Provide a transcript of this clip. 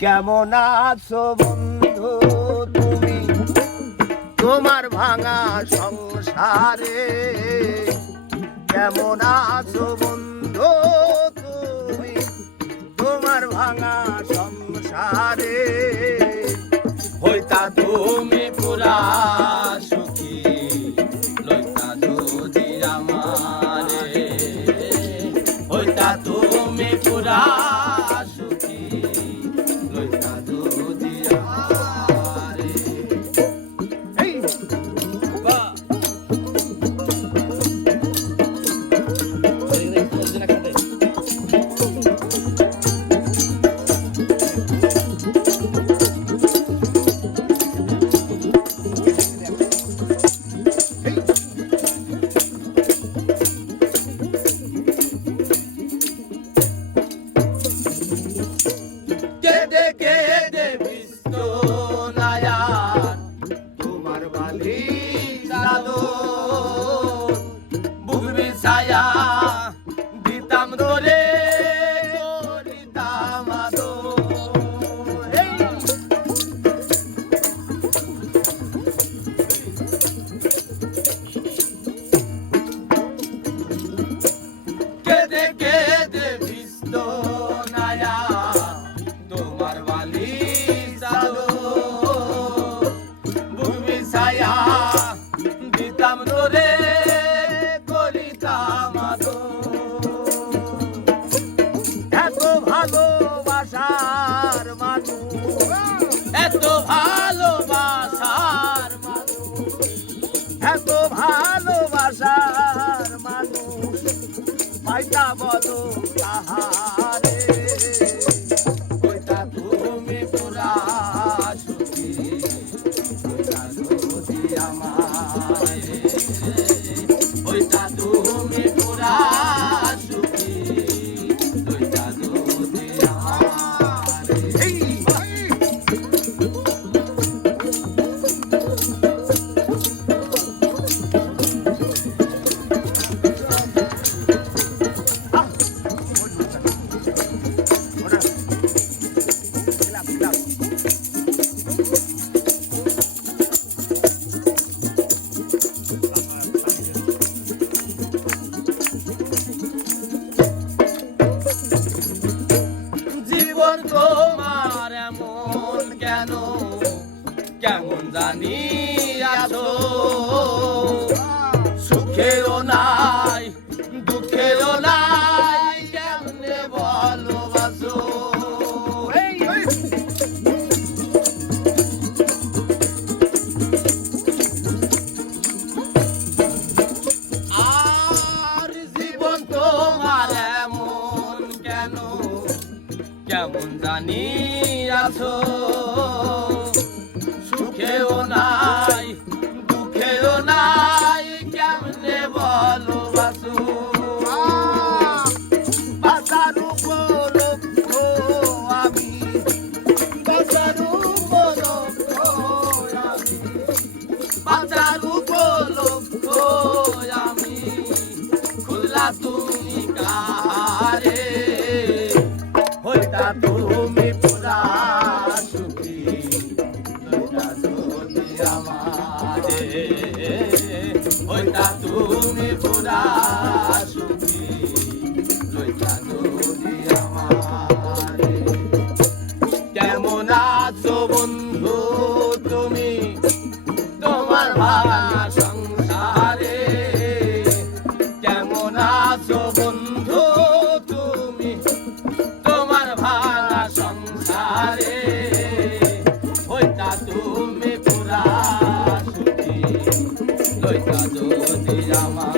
কেমন আছো বন্ধু তুমি? তোমার ভাঙা সংসারে কেমন আছো বন্ধু? Starboard. জানি আছো সুখেও নাই দুঃখেও নাই কেমনে ভালোবাসো আর জীবন তোমার এমন কেন? কেমন জানি আছো? সুখেও নাই, দুঃখেও নাই, কেমনে ভালোবাসো বাঁচার উপলক্ষ আমি বাঁচার উপলক্ষ আমি বাঁচার উপলক্ষ আমি। খুললা তুমি কেমন আছো বন্ধু তুমি? তোমার ভাঙা সংসারে কেমন আছো বন্ধু তুমি? তোমার ভাঙা সংসারে হইতা তুমি পুরা সুখী। লইতা যদি আমার